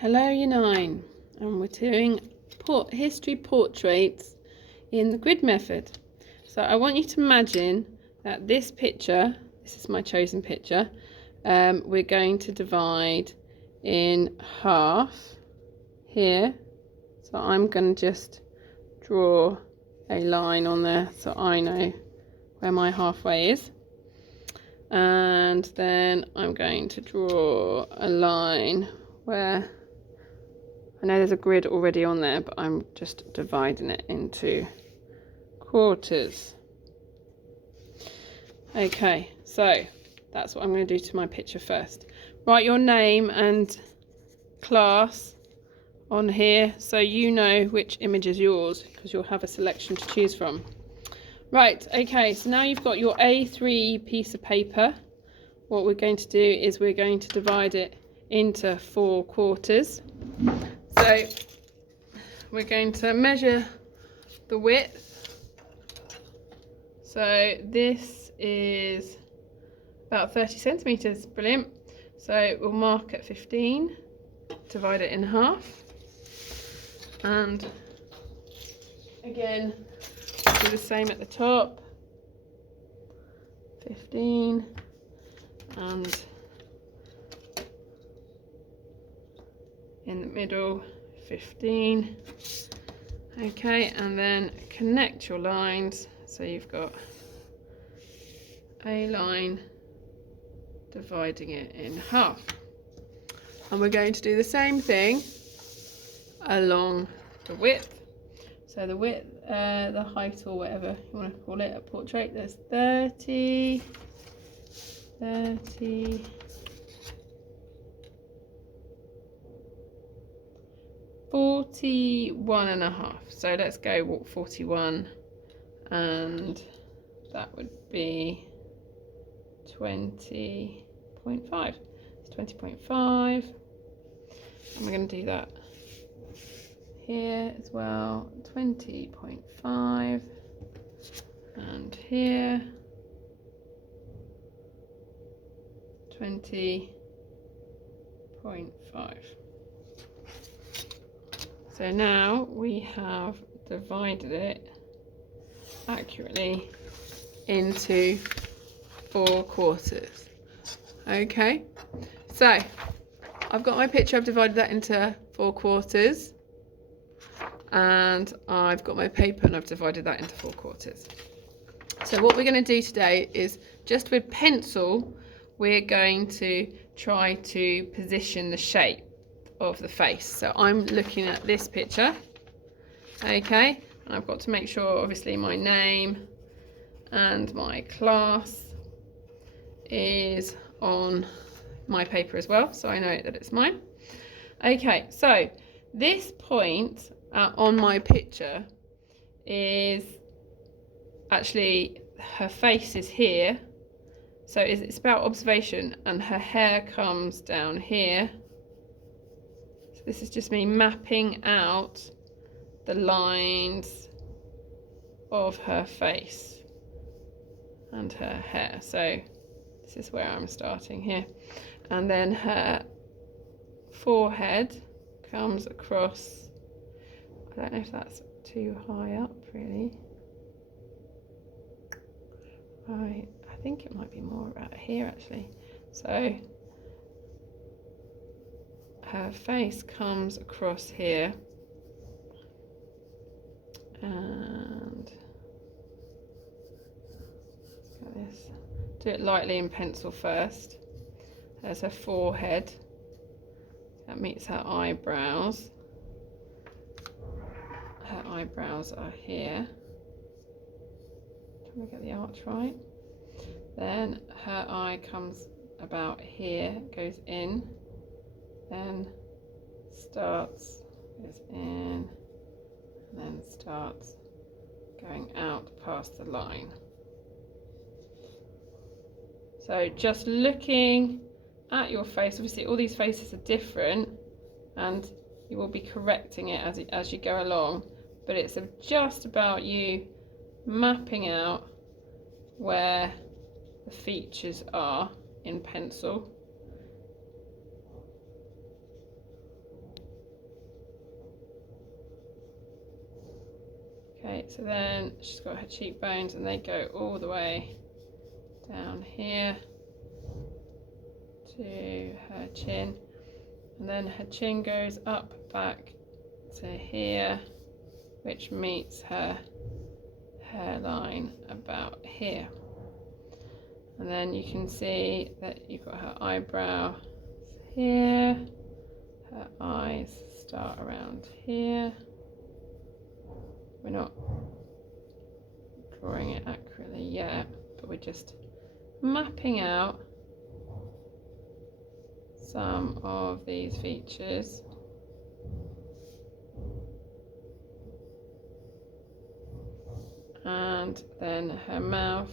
Hello, Year 9, and we're doing history portraits in the grid method. So I want you to imagine that this picture, this is my chosen picture, we're going to divide in half here. So I'm going to just draw a line on there so I know where my halfway is. And then I'm going to draw a line where I know there's a grid already on there, but I'm just dividing it into quarters. Okay, so that's what I'm going to do to my picture first. Write your name and class on here so you know which image is yours, because you'll have a selection to choose from. Right, okay, so now you've got your A3 piece of paper. What we're going to do is we're going to divide it into 4 quarters. So we're going to measure the width. So this is about 30 centimetres, brilliant. So we'll mark at 15, divide it in half. And again, do the same at the top, 15, and in the middle, 15. Okay, and then connect your lines. So you've got a line dividing it in half. And we're going to do the same thing along the width. So the width, the height, or whatever you want to call it, a portrait, there's 30, 41 and a half. So let's go 41, and that would be 20.5. It's 20.5, and we're going to do that here as well, 20.5, and here 20.5. So now we have divided it accurately into 4 quarters. Okay, so I've got my picture, I've divided that into 4 quarters, and I've got my paper and I've divided that into 4 quarters. So what we're going to do today is, just with pencil, we're going to try to position the shape of the face. So I'm looking at this picture, okay, and I've got to make sure obviously my name and my class is on my paper as well, so I know that it's mine. Okay, so this point on my picture is actually, her face is here, so it's about observation, and her hair comes down here. So this is just me mapping out the lines of her face and her hair. So this is where I'm starting here, and then her forehead comes across. I don't know if that's too high up really. I think it might be more about here actually. So her face comes across here, and look at this. Do it lightly in pencil first. There's her forehead. That meets her eyebrows. Her eyebrows are here. Trying to get the arch right. Then her eye comes about here, goes in, then starts, goes in, and then starts going out past the line. So just looking at your face, obviously all these faces are different, and you will be correcting it as you go along, but it's just about you mapping out where the features are in pencil. so then she's got her cheekbones and they go all the way down here to her chin, and then her chin goes up back to here, which meets her hairline about here. And then you can see that you've got her eyebrow here, her eyes start around here. We're not drawing it accurately yet, but we're just mapping out some of these features. And then her mouth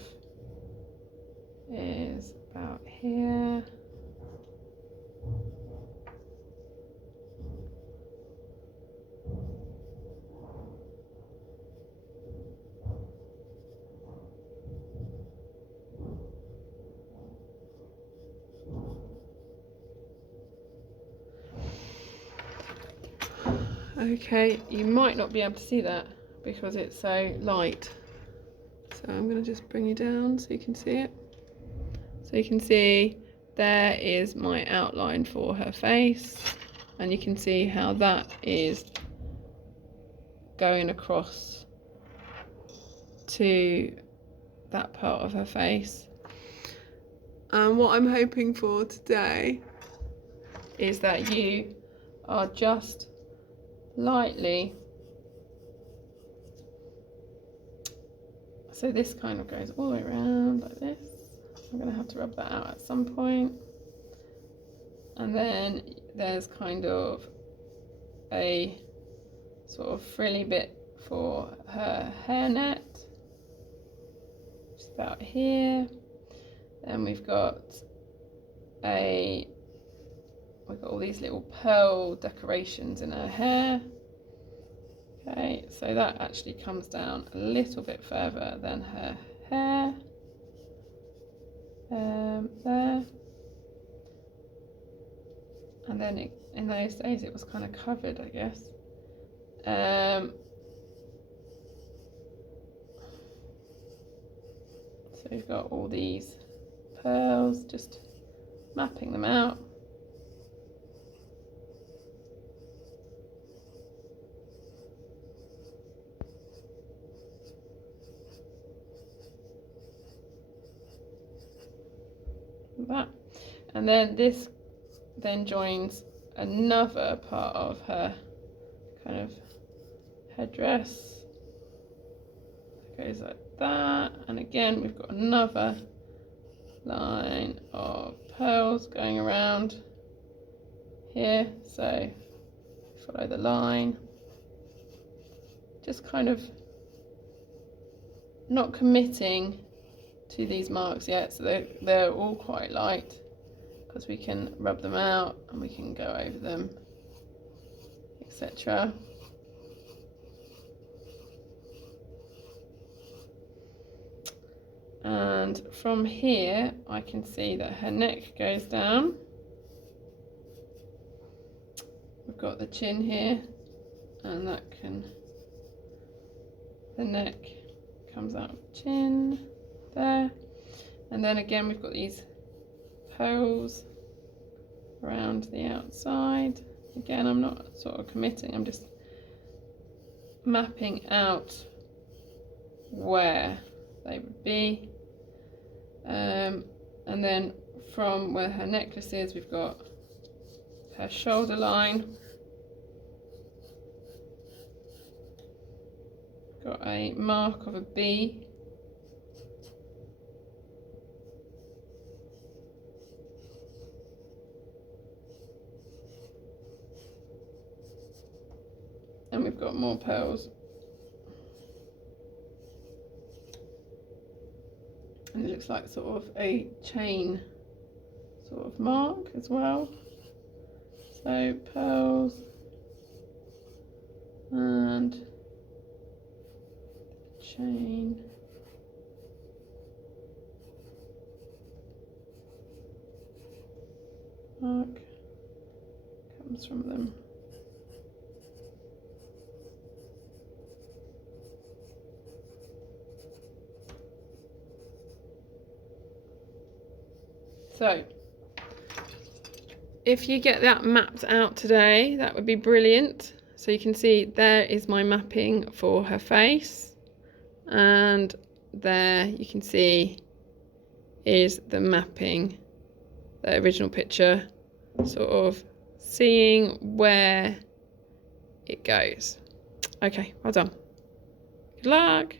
is about here. Okay, you might not be able to see that because it's so light. So I'm going to just bring you down so you can see it. So you can see there is my outline for her face, and you can see how that is going across to that part of her face. And what I'm hoping for today is that you are just lightly, so this kind of goes all the way around like this. I'm going to have to rub that out at some point. And then there's kind of a sort of frilly bit for her hairnet, just about here. Then we've got all these little pearl decorations in her hair. Okay, so that actually comes down a little bit further than her hair. There. And then in those days it was kind of covered, I guess. So we've got all these pearls, just mapping them out. That, and then this then joins another part of her kind of headdress. It goes like that, and again we've got another line of pearls going around here, so follow the line, just kind of not committing to these marks yet, so they're all quite light because we can rub them out and we can go over them, etc. And from here I can see that her neck goes down. We've got the chin here, and the neck comes out of the chin there. And then again we've got these pearls around the outside. Again, I'm not sort of committing, I'm just mapping out where they would be. And then from where her necklace is, we've got her shoulder line. Got a mark of a B. And we've got more pearls. And it looks like sort of a chain sort of mark as well. So pearls and chain. Mark comes from them. So if you get that mapped out today, that would be brilliant. So you can see there is my mapping for her face, and there you can see is the mapping, the original picture, sort of seeing where it goes. Okay, well done. Good luck.